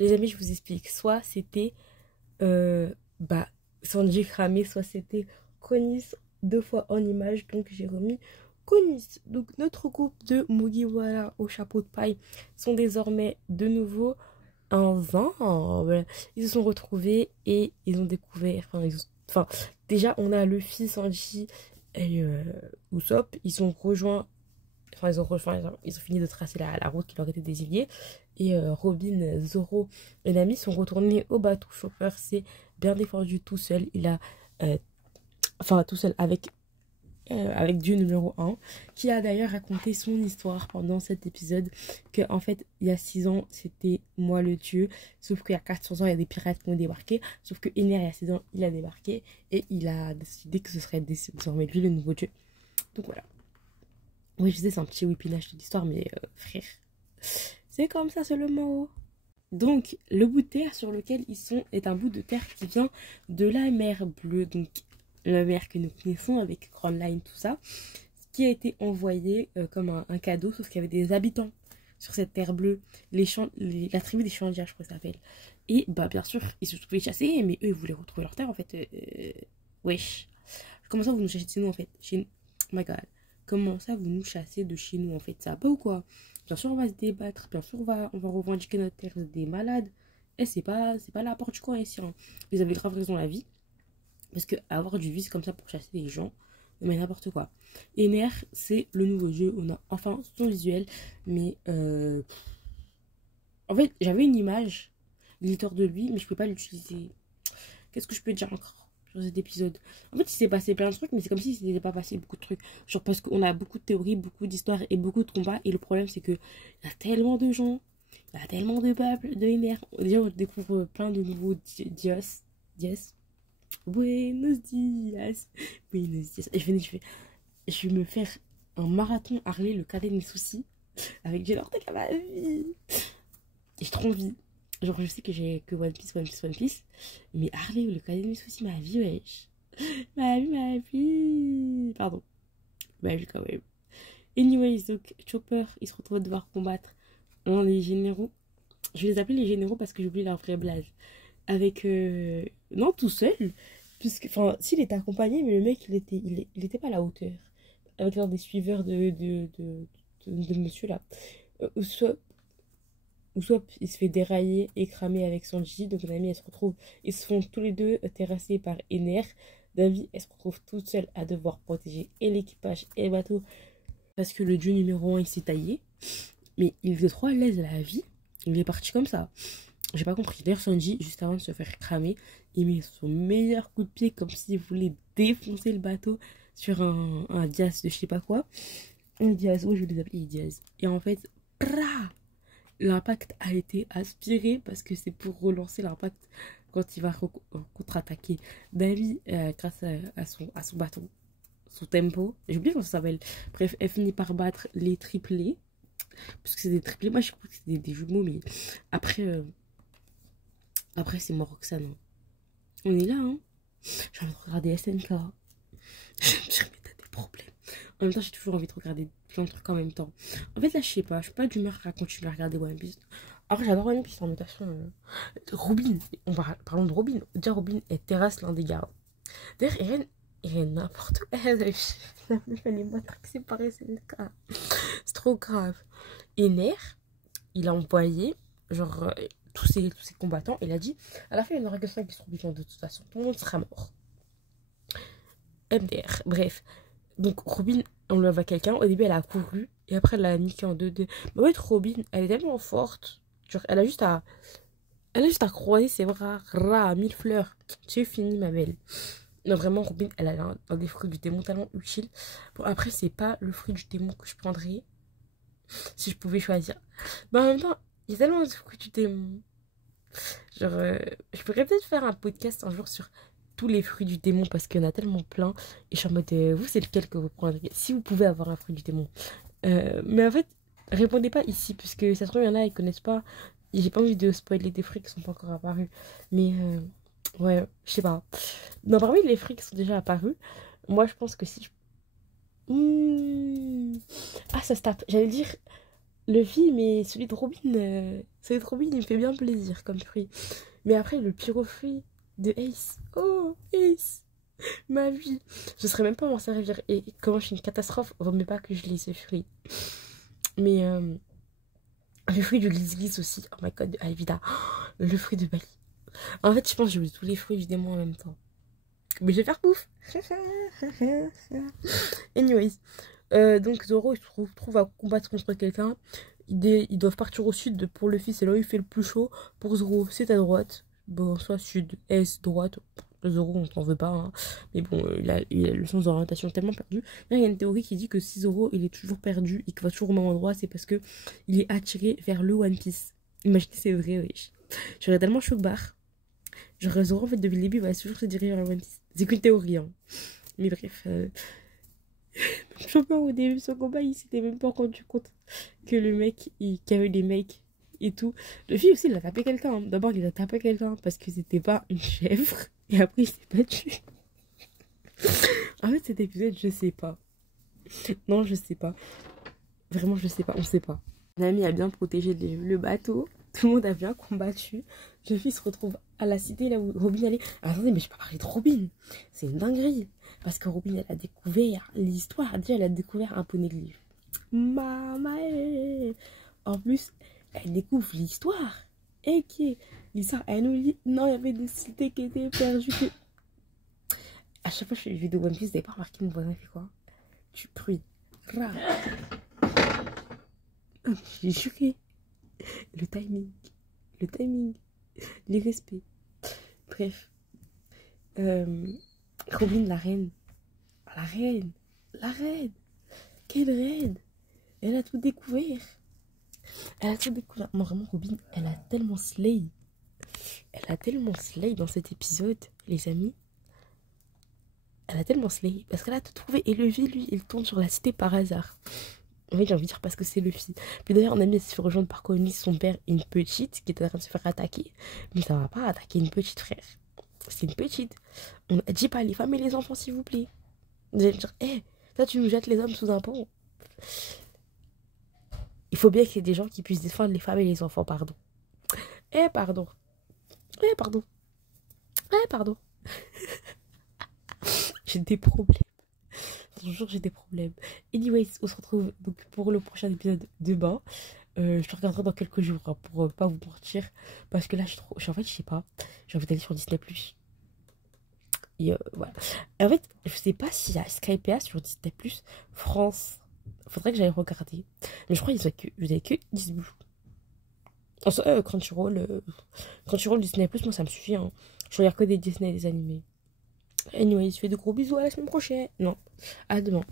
Les amis, je vous explique. Soit c'était bah, Sanji cramé, soit c'était Konis 2 fois en image. Donc j'ai remis Konis. Donc notre groupe de Mugiwara au chapeau de paille sont désormais de nouveau ensemble. Ils se sont retrouvés et ils ont découvert. Enfin, déjà, on a Luffy, Sanji et Usopp. Ils ont rejoint. Enfin, ils ont fini de tracer la route qui leur était désignée. Et Robin, Zoro et Nami sont retournés au bateau. Chopper s'est bien défendu tout seul. Il a. Enfin, tout seul avec Dieu numéro 1, qui a d'ailleurs raconté son histoire pendant cet épisode, que en fait, il y a 6 ans, c'était moi le dieu, sauf qu'il y a 400 ans, il y a des pirates qui ont débarqué, sauf que Ener, il y a 6 ans, il a débarqué, et il a décidé que ce serait désormais lui le nouveau dieu. Donc voilà. Oui, je sais, c'est un petit whippinage de l'histoire, mais frère, c'est comme ça seulement. Donc, le bout de terre sur lequel ils sont est un bout de terre qui vient de la mer Bleue, donc la mer que nous connaissons avec Grand Line, tout ça, qui a été envoyé comme un cadeau, sauf qu'il y avait des habitants sur cette terre bleue, la tribu des Chandias, je crois que ça s'appelle. Et bah bien sûr, ils se sont fait chasser, mais eux, ils voulaient retrouver leur terre, en fait. Wesh. Comment ça, vous nous chassez de chez nous, en fait? Oh my god. Comment ça, vous nous chassez de chez nous, en fait? Ça va pas ou quoi? Bien sûr, on va se débattre. Bien sûr, on va revendiquer notre terre des malades. Et c'est pas la porte du coin ici. Hein. Vous avez grave raison, la vie. Parce que avoir du vice comme ça pour chasser les gens, mais n'importe quoi. Ener, c'est le nouveau jeu. On a enfin son visuel. Mais en fait, j'avais une image, l'éditeur de lui, mais je peux pas l'utiliser. Qu'est-ce que je peux dire encore sur cet épisode? En fait, il s'est passé plein de trucs, mais c'est comme si il s'était pas passé beaucoup de trucs. Genre parce qu'on a beaucoup de théories, beaucoup d'histoires et beaucoup de combats. Et le problème, c'est que il y a tellement de gens, il y a tellement de peuples, de Ener. Déjà, on découvre plein de nouveaux dios. Yes. Buenos dias. Buenos dias. Je vais me faire un marathon Harley, le cadet de mes soucis, avec Jen Ortega à ma vie. Et j'ai trop envie. Genre, je sais que j'ai que One Piece, One Piece, One Piece. Mais Harley, le cadet de mes soucis, ma vie, wesh. Ma vie. Pardon. Ma vie, quand même. Anyways, donc, Chopper, il se retrouve à devoir combattre les généraux. Je vais les appeler les généraux parce que j'ai oublié leur vraie blague. Avec non, tout seul, puisque enfin s'il était accompagné, mais le mec il était pas à la hauteur avec l'un des suiveurs de monsieur là. Usopp il se fait dérailler et cramer avec Sanji, donc Nami elle se retrouve, ils se font tous les deux terrassés par Ener. Nami elle se retrouve toute seule à devoir protéger et l'équipage et le bateau parce que le dieu numéro 1 il s'est taillé, mais il était trop à l'aise à la vie, il est parti comme ça. J'ai pas compris. D'ailleurs, Sanji, juste avant de se faire cramer, il met son meilleur coup de pied comme s'il voulait défoncer le bateau sur un Diaz de je sais pas quoi. Un Diaz, oui, je vais les appeler Diaz. Et en fait, l'impact a été aspiré parce que c'est pour relancer l'impact quand il va contre-attaquer. Nami, grâce à son bâton, son tempo, j'ai oublié comment ça s'appelle. Bref, elle finit par battre les triplés. Parce que c'est des triplés. Moi, je crois que c'est des jumeaux, mais après. Après, c'est moi, Roxane. Hein. On est là, hein. J'ai envie de regarder SNK. Je vais me dire, mais t'as des problèmes. En même temps, j'ai toujours envie de regarder plein de trucs en même temps. En fait, là, je sais pas. Je suis pas d'humeur à continuer à regarder One Piece. Après, j'adore One Piece en mutation. Robin. Parlons de Robin. Déjà, Robin, elle terrasse l'un des gardes. D'ailleurs, Irène, n'importe quoi. Les matraques séparées, c'est le cas. C'est trop grave. Ener, il a envoyé, genre. Tous ces combattants, il a dit à la fin il n'y en aura que 5 qui seront vivants de toute façon, tout le monde sera mort. MDR, bref. Donc Robin, on lui envoie quelqu'un, au début elle a couru et après elle l'a niqué en 2-2. Mais en fait Robin, elle est tellement forte, genre elle a juste à croiser ses bras, à 1000 fleurs, c'est fini ma belle. Non vraiment Robin, elle a un des fruits du démon tellement utile. Bon après c'est pas le fruit du démon que je prendrais si je pouvais choisir. Mais en même temps il y a tellement de fruits du démon. Genre, je pourrais peut-être faire un podcast un jour sur tous les fruits du démon parce qu'il y en a tellement plein. Et je suis en mode, vous, c'est lequel que vous prendriez si vous pouvez avoir un fruit du démon. Mais en fait, répondez pas ici parce que ça se trouve, il y en a, ils connaissent pas. Et j'ai pas envie de spoiler des fruits qui sont pas encore apparus. Mais, ouais, je sais pas. Non, parmi les fruits qui sont déjà apparus, moi, je pense que si je... Ah, ça se tape. J'allais dire Le film et celui de Robin, il me fait bien plaisir comme fruit. Mais après, le pire fruit de Ace. Oh, Ace, ma vie. Je saurais même pas m'en servir. Et comment je suis une catastrophe, vaut mieux pas que je lis ce fruit. Mais le fruit du glisse aussi. Oh my god, de Alvida. Oh, le fruit de Bali. En fait, je pense que je veux tous les fruits évidemment en même temps. Mais je vais faire pouf. Anyways. Donc Zoro, il se trouve à combattre contre quelqu'un. Ils doivent partir au sud pour le fils, c'est là où il fait le plus chaud. Pour Zoro, c'est à droite. Bon, soit sud, est, droite. Zoro, on s'en veut pas. Hein. Mais bon, il a le sens d'orientation tellement perdu. Là, il y a une théorie qui dit que si Zoro, il est toujours perdu et qu'il va toujours au même endroit, c'est parce que il est attiré vers le One Piece. Imaginez, c'est vrai, oui. J'aurais tellement choc barre. Genre, Zoro, en fait, depuis le début, il va toujours se diriger vers le One Piece. C'est qu'une théorie, hein. Mais bref. Champion au début de son combat, il s'était même pas rendu compte que le mec, qu'il y avait des mecs et tout. Le fille aussi, il a tapé quelqu'un. Hein. D'abord, il a tapé quelqu'un parce que c'était pas une chèvre. Et après, il s'est battu. En fait, cet épisode, je sais pas. Non, je sais pas. Vraiment, je sais pas. On sait pas. Nami a bien protégé le bateau. Tout le monde a bien combattu. Le fils se retrouve à la cité là où Robin allait. Attendez, mais je peux pas parler de Robin. C'est une dinguerie. Parce que Robin, elle a découvert l'histoire. Déjà, elle a découvert un poneglyphe. Maman. En plus, elle découvre l'histoire. Et qui l'histoire, elle nous dit non, il y avait des cités qui étaient perdues. À chaque fois que je fais une vidéo One Piece, vous n'avez pas remarqué mon voisin fait quoi? Tu pries. J'ai choqué. Le timing. Le timing. Les respects. Bref. Robin, la reine. La reine. La reine. Quelle reine. Elle a tout découvert. Elle a tout découvert. Non, vraiment, Robin, elle a tellement slay. Elle a tellement slay dans cet épisode, les amis. Elle a tellement slay. Parce qu'elle a tout trouvé. Et Luffy, lui, il tombe sur la cité par hasard. En fait, j'ai envie de dire parce que c'est Luffy. Puis d'ailleurs, on a mis à se faire rejoindre par Connie, son père, et une petite qui était en train de se faire attaquer. Mais ça va pas attaquer une petite, frère. C'est une petite. On a dit pas les femmes et les enfants, s'il vous plaît. Vous allez me dire, hé, toi, tu nous jettes les hommes sous un pont. Il faut bien qu'il y ait des gens qui puissent défendre les femmes et les enfants, pardon. Eh, pardon. Eh, pardon. Eh, pardon. J'ai des problèmes. Toujours j'ai des problèmes. Anyways, on se retrouve donc pour le prochain épisode demain. Je te regarderai dans quelques jours hein, pour pas vous mentir. Parce que là, en fait, je sais pas. J'ai envie d'aller sur Disney+. Et voilà. Et en fait, je sais pas s'il y a Skypa sur Disney+, France. Faudrait que j'aille regarder. Mais je crois qu'ils avaient que Disney+. Crunchyroll, Disney+, moi ça me suffit. Hein. Je regarde que des Disney et des animés. Anyway, je fais de gros bisous à la semaine prochaine. Non, à demain.